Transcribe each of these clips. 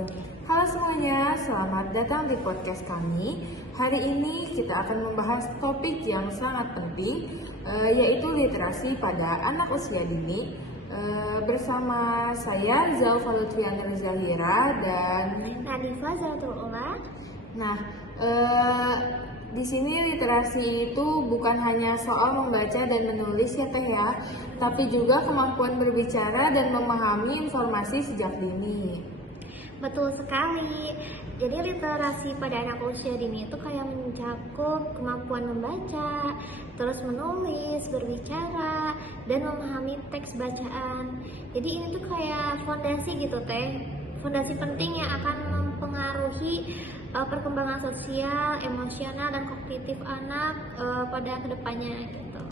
wabarakatuh. Halo semuanya, selamat datang di podcast kami. Hari ini kita akan membahas topik yang sangat penting, yaitu literasi pada anak usia dini. Bersama saya Zalfa Lutfiana Zahira dan Nadifa Zatul Ula. Nah, di sini literasi itu bukan hanya soal membaca dan menulis ya Teh ya, tapi juga kemampuan berbicara dan memahami informasi sejak dini. Betul sekali. Jadi literasi pada anak usia dini itu kayak mencakup kemampuan membaca, terus menulis, berbicara, dan memahami teks bacaan. Jadi ini tuh kayak fondasi gitu Teh. Fondasi penting yang akan mempengaruhi perkembangan sosial, emosional, dan kognitif anak pada kedepannya gitu.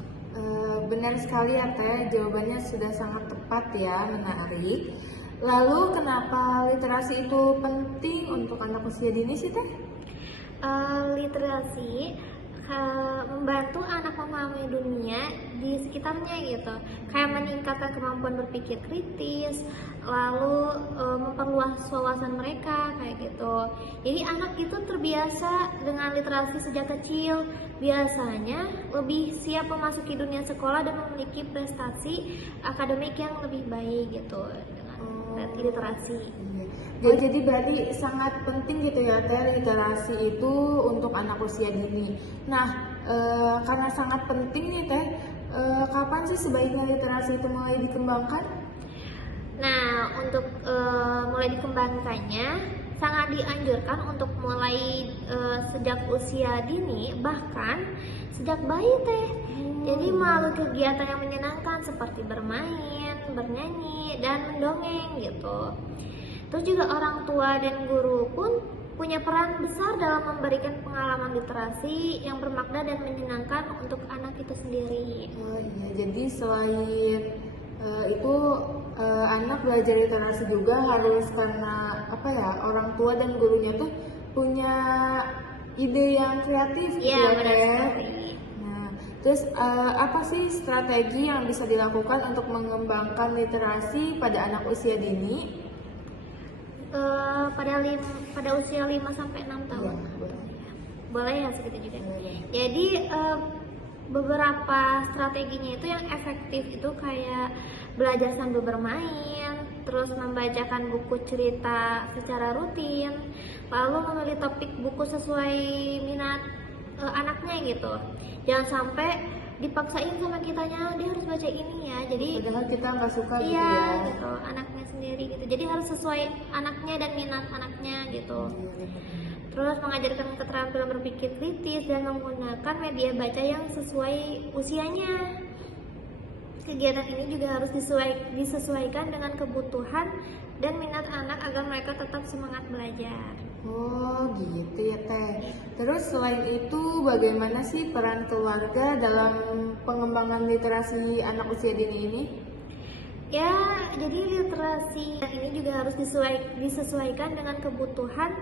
Benar sekali ya Teh, jawabannya sudah sangat tepat ya, menarik. Lalu kenapa literasi itu penting untuk anak usia dini sih Teh? Literasi membantu anak memahami dunia di sekitarnya gitu, kayak meningkatkan kemampuan berpikir kritis, lalu memperluas wawasan mereka kayak gitu. Jadi anak itu terbiasa dengan literasi sejak kecil, biasanya lebih siap memasuki dunia sekolah dan memiliki prestasi akademik yang lebih baik gitu dengan literasi. Jadi berarti sangat penting gitu ya Teh, literasi itu untuk anak usia dini. Nah, karena sangat penting nih Teh, kapan sih sebaiknya literasi itu mulai dikembangkan? Nah, untuk mulai dikembangkannya sangat dianjurkan untuk mulai sejak usia dini, bahkan sejak bayi Teh. Jadi melalui kegiatan yang menyenangkan seperti bermain, bernyanyi, dan mendongeng gitu. Terus juga orang tua dan guru pun punya peran besar dalam memberikan pengalaman literasi yang bermakna dan menyenangkan untuk anak itu sendiri. Oh iya, jadi selain itu anak belajar literasi juga harus karena apa ya, orang tua dan gurunya tuh punya ide yang kreatif gitu Iya, ya benar Teh. sekali. Nah, terus apa sih strategi yang bisa dilakukan untuk mengembangkan literasi pada anak usia dini? Pada usia 5 sampai 6 tahun. Iya, Boleh ya segitu juga. boleh. Jadi beberapa strateginya itu yang efektif itu kayak belajar sambil bermain, terus membacakan buku cerita secara rutin, lalu memilih topik buku sesuai minat anaknya gitu. Jangan sampai dipaksain sama kitanya dia harus baca ini ya. Jadi Padahal kita nggak suka gitu iya ya. gitu, anaknya sendiri gitu. Jadi harus sesuai anaknya dan minat anaknya gitu. Terus mengajarkan keterampilan berpikir kritis dan menggunakan media baca yang sesuai usianya. Kegiatan ini juga harus disesuaikan dengan kebutuhan dan minat anak agar mereka tetap semangat belajar. Oh gitu ya Teh. Terus selain itu bagaimana sih peran keluarga dalam pengembangan literasi anak usia dini ini? Ya, jadi literasi ini juga harus disesuaikan dengan kebutuhan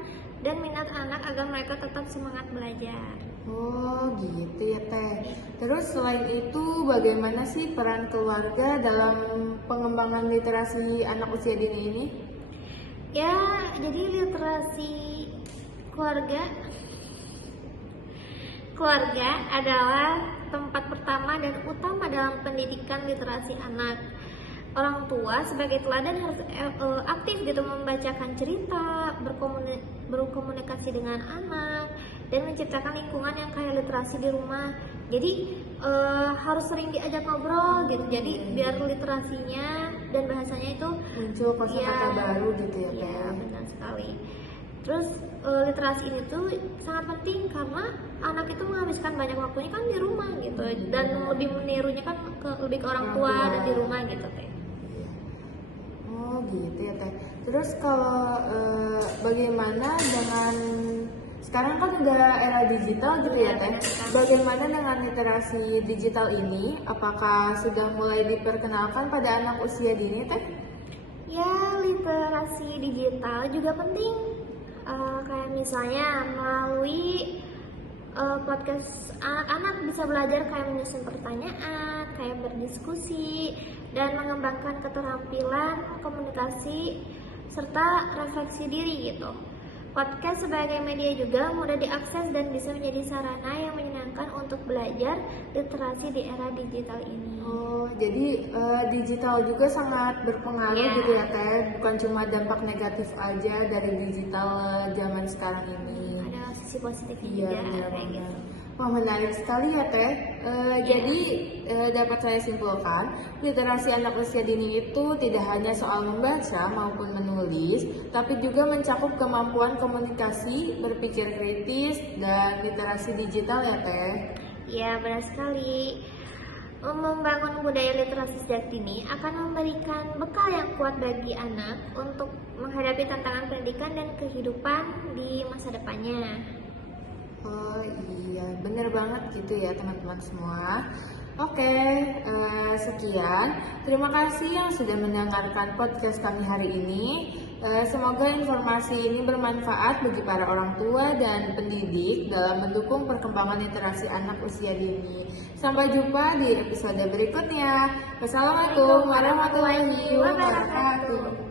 dan minat anak agar mereka tetap semangat belajar. Oh gitu ya Teh. Terus selain itu bagaimana sih peran keluarga dalam pengembangan literasi anak usia dini ini? Ya, jadi literasi keluarga adalah tempat pertama dan utama dalam pendidikan literasi anak. Orang tua sebagai teladan harus aktif gitu membacakan cerita, berkomunikasi dengan anak, dan menciptakan lingkungan yang kayak literasi di rumah. Jadi harus sering diajak ngobrol gitu. Jadi biar literasinya dan bahasanya itu Muncul kosakata baru gitu ya Teh. Iya, benar sekali. Terus literasi ini tuh sangat penting karena anak itu menghabiskan banyak waktunya kan di rumah gitu, dan lebih menirunya kan lebih ke orang tua dan di rumah gitu Teh. Oh gitu ya Teh. Terus kalau bagaimana dengan sekarang kan udah era digital gitu ya Teh. Bagaimana dengan literasi digital ini? Apakah sudah mulai diperkenalkan pada anak usia dini Teh? Ya, literasi digital juga penting. Kayak misalnya melalui podcast anak-anak bisa belajar kayak menyusun pertanyaan, kayak berdiskusi, dan mengembangkan keterampilan komunikasi serta refleksi diri gitu. Podcast sebagai media juga mudah diakses dan bisa menjadi sarana yang menyenangkan untuk belajar literasi di era digital ini. Oh, jadi digital juga sangat berpengaruh Iya. gitu ya Teh, bukan cuma dampak negatif aja dari digital zaman sekarang ini. Ada sisi positifnya Iya, juga benar kayak banget. gitu. Wah, menarik sekali ya Teh. Jadi dapat saya simpulkan, literasi anak usia dini itu tidak hanya soal membaca maupun menulis, tapi juga mencakup kemampuan komunikasi, berpikir kritis, dan literasi digital ya Teh. Ya, benar sekali. Membangun budaya literasi sejak dini akan memberikan bekal yang kuat bagi anak untuk menghadapi tantangan pendidikan dan kehidupan di masa depannya. Oh iya, bener banget gitu ya teman-teman semua. Oke, sekian. Terima kasih yang sudah mendengarkan podcast kami hari ini. Semoga informasi ini bermanfaat bagi para orang tua dan pendidik dalam mendukung perkembangan literasi anak usia dini. Sampai jumpa di episode berikutnya. Wassalamualaikum warahmatullahi wabarakatuh.